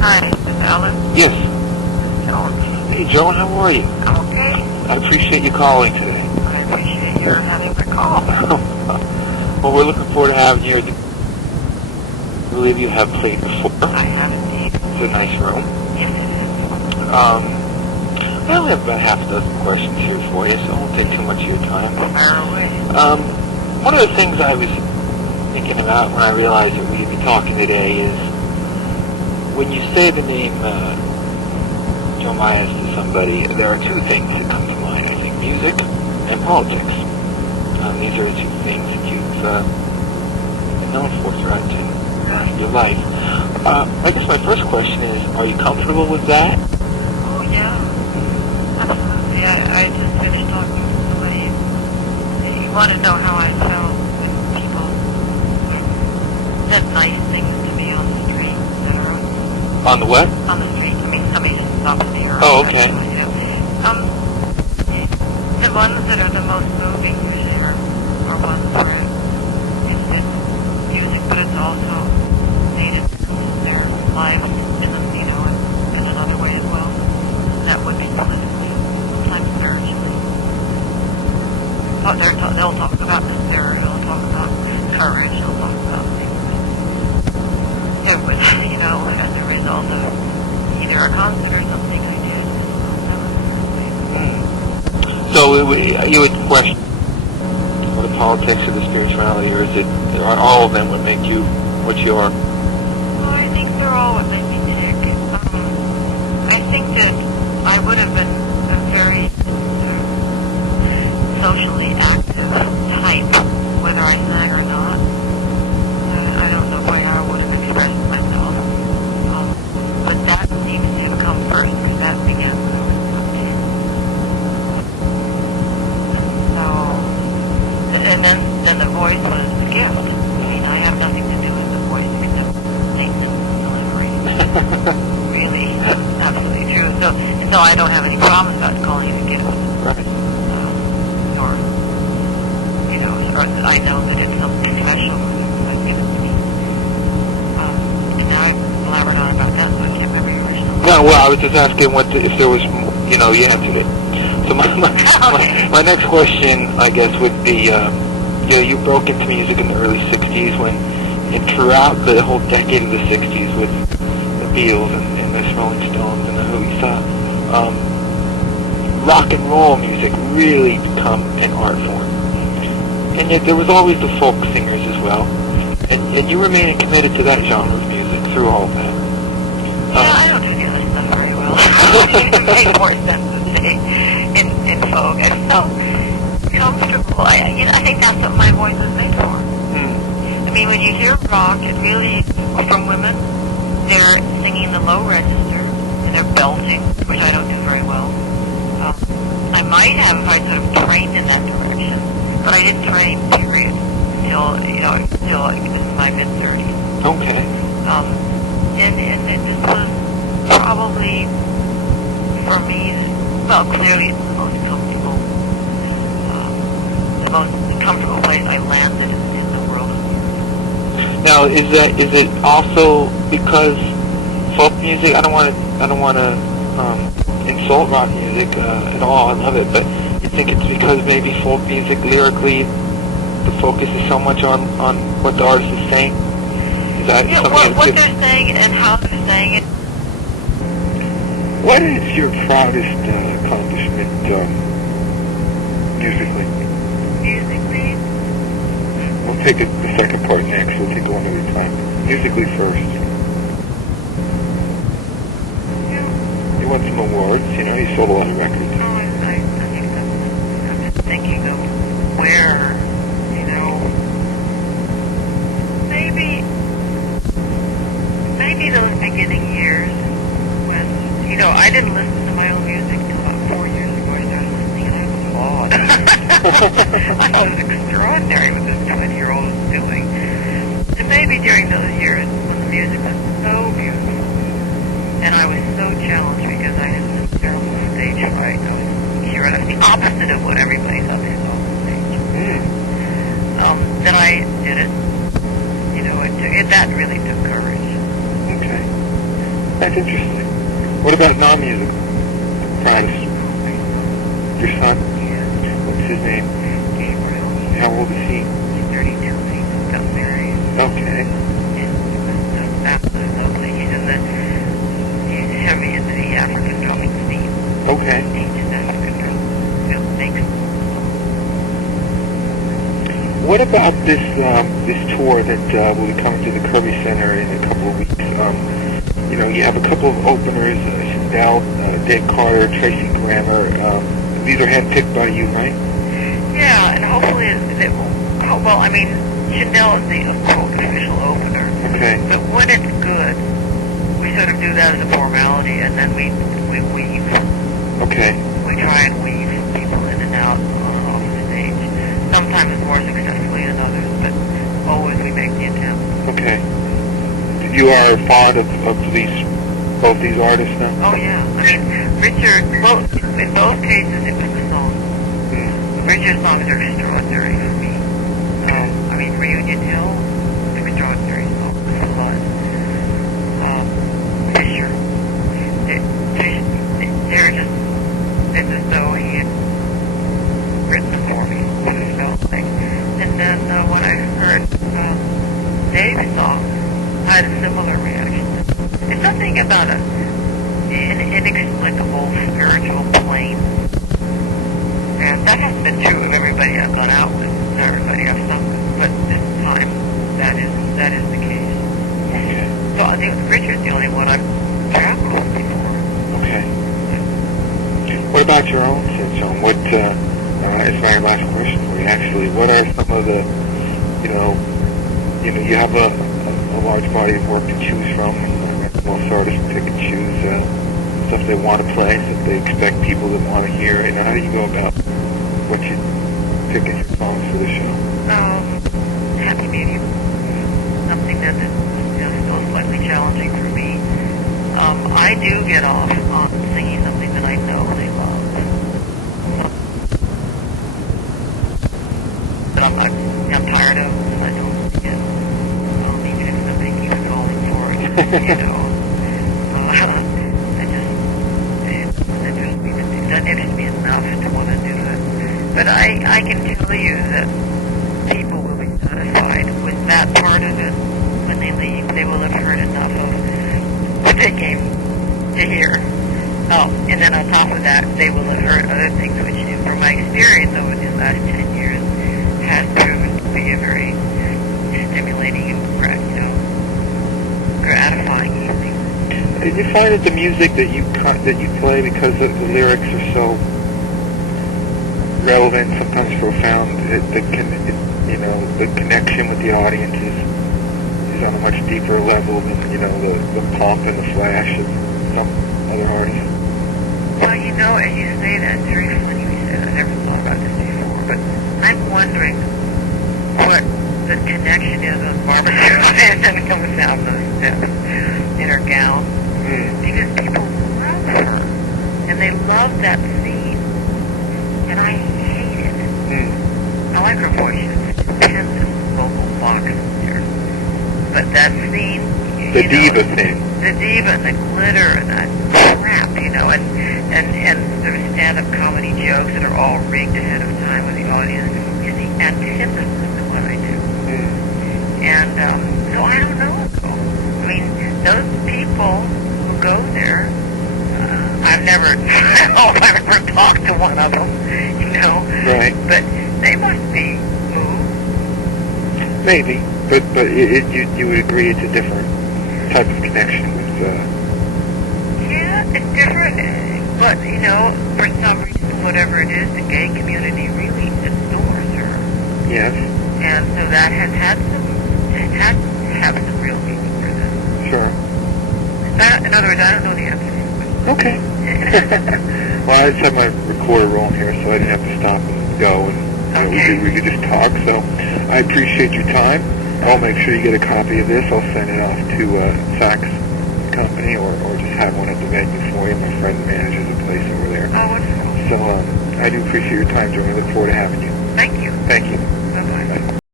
Hi, this is Alan. Yes. Joan. Hey, Joan, how are you? I'm okay. I appreciate you calling today. I appreciate your having the call. Well, we're looking forward to having you. I believe you have played before. I have indeed. It's a nice room. Yes, it is. I only have about half a dozen questions here for you, so I won't take too much of your time. Fire away. One of the things I was thinking about when I realized that we'd be talking today is when you say the name Joan Baez to somebody, there are two things that come to mind. I think music and politics. These are the two things that you've been known for throughout your life. I guess my first question is, are you comfortable with that? Oh, yeah. Absolutely. I just finished talking to somebody. You want to know how I felt when people said nice things to me on the street, etc. On the what? On the street. I mean, somebody just stopped me or... Oh, okay. The ones that are the most moving usually are ones where it's music, but it's also native their lives in them, you know, in another way as well. That would be politically, sometimes spiritually. They'll talk about the spirit, they'll talk about courage, they'll talk about things. It was, you know, as a result of either a concert or something I did. So you would question the politics or the spirituality, or is it are all of them what make you what you are? Well, I think they're all what make me tick. I think that I would have been a very socially active type, whether I sang or not. I don't know where I would have expressed myself. But that seems to have come first, because that began when I was 15. So, and then the voice was a gift. I mean, I have nothing to do with the voice except sing and delivery. Really, absolutely true. So I don't have any problems about calling it a gift. Right. Or, you know, or that I know that it's something special that's given to me. And now I've blabbered on about that, so I can't remember your original. No, well, I was just asking if there was, you know, you answered it. So my next question, I guess, would be, you broke into music in the early 60s and throughout the whole decade of the 60s with the Beatles and the Rolling Stones and the Who, you saw rock and roll music really become an art form. And yet there was always the folk singers as well. And you remained committed to that genre of music through all of that. Yeah, I don't do the other stuff very well. It made more sense to stay in folk. I felt comfortable. I think that's what my voice is made for. I mean, when you hear rock, it really, from women, they're singing the low register, and they're belting, which I don't do very well. I might have if I sort of trained in that direction, but I didn't train, period, until it was my mid-30s. Okay. And it just was probably, for me, well, clearly it's the most comfortable place I landed in the world of music. Now, is it also because folk music? I don't want to insult rock music at all. I love it, but you think it's because maybe folk music lyrically, the focus is so much on what the artist is saying? Is that something? What they're saying and how they're saying it. What is your proudest accomplishment musically? Musically? We'll take the second part next. We'll take one at a time. Musically first. You won some awards. You know, you sold a lot of records. Oh, I'm just thinking of where, you know, maybe those beginning years when, you know, I didn't listen to my own music until about 4 years ago. I started listening and I was awed. I thought it was extraordinary what this 20-year-old was doing. And maybe during those years when the music was so beautiful and I was so challenged because I had this terrible stage fright. I was sure that's the opposite of what everybody thought they saw on the stage. Then I did it. You know, that really took courage. Okay. That's interesting. What about non-musical? Proudest? Your son? Yeah. What's his name? Gabriel. How old is he? He's 32. He got married. Okay. And that's absolutely lovely. He's heavy into the African drumming scene. Okay. Ancient African drum. Thanks. What about this this tour that will be coming to the Kirby Center in a couple of weeks? You have a couple of openers, Stout, Dave Carter, Tracy Grammer. These are handpicked by you, right? Yeah, and hopefully it will. Well, I mean, Chanel is the quote official opener. Okay. But when it's good, we sort of do that as a formality, and then we weave. Okay. We try and weave people in and out off the stage. Sometimes more successfully than others, but always we make the attempt. Okay. You are fond of both these artists now? Oh yeah. I mean, Richard. In both cases, it was the song. Richard's songs are extraordinary for me. I mean, Reunion Hill, extraordinary song. Flood. Fisher. They're just. It's as though he had written them for me. And then when I heard Dave's song, I had a similar reaction. It's something about an inexplicable spiritual plane. And that hasn't been true of everybody I've gone out with, everybody I've sung with, but this time that is the case. Okay. So I think Richard's the only one I've traveled with before. Okay. What about your own syndrome? What is my last question for you? Actually, what are some of the, you have a large body of work to choose from. Most artists pick and choose stuff they want to play, stuff they expect people to want to hear. And how do you go about what you pick as your songs for the show? Happy medium. Something that is still slightly challenging for me. I do get off on singing something that I know they love. But I'm tired of, and I don't sing it. Even if they keep calling for it, that interests me enough to want to do it. But I can tell you that people will be satisfied with that part of it. When they leave, they will have heard enough of what they came to hear. And then on top of that, they will have heard other things which, from my experience over the last 10 years, has proven to be a very stimulating and gratifying evening. Did you find that the music that you play, because the lyrics are so relevant, sometimes profound, the connection with the audience is on a much deeper level than the pop and the flash of some other artists? Well, as you say that, it's very funny you say that. I never thought about this before, but I'm wondering what the connection is with Barbara Streisand coming down those steps in her gown. Because people love her, and they love that scene, and I hate it. I like her voice; it's stupendous vocal box there. But that scene, the diva thing, the diva and the glitter and that crap, and sort of stand-up comedy jokes that are all rigged ahead of time with the audience is the antithesis of what I do. And so I don't know. I mean, those people go there. I've never talked to one of them, Right. But they must be moved. Maybe, but you would agree it's a different type of connection with. Yeah, it's different, but for some reason, whatever it is, the gay community really adores her. Yes. And so that has had to have some real meaning for them. Sure. In other words, I don't know the answer. Okay. Well, I just had my recorder rolling here, so I didn't have to stop and go, and we could just talk. So I appreciate your time. I'll make sure you get a copy of this. I'll send it off to Sax Company, or just have one at the venue for you. My friend manages a place over there. Oh, wonderful. So I do appreciate your time, Joan. I look forward to having you. Thank you. Thank you.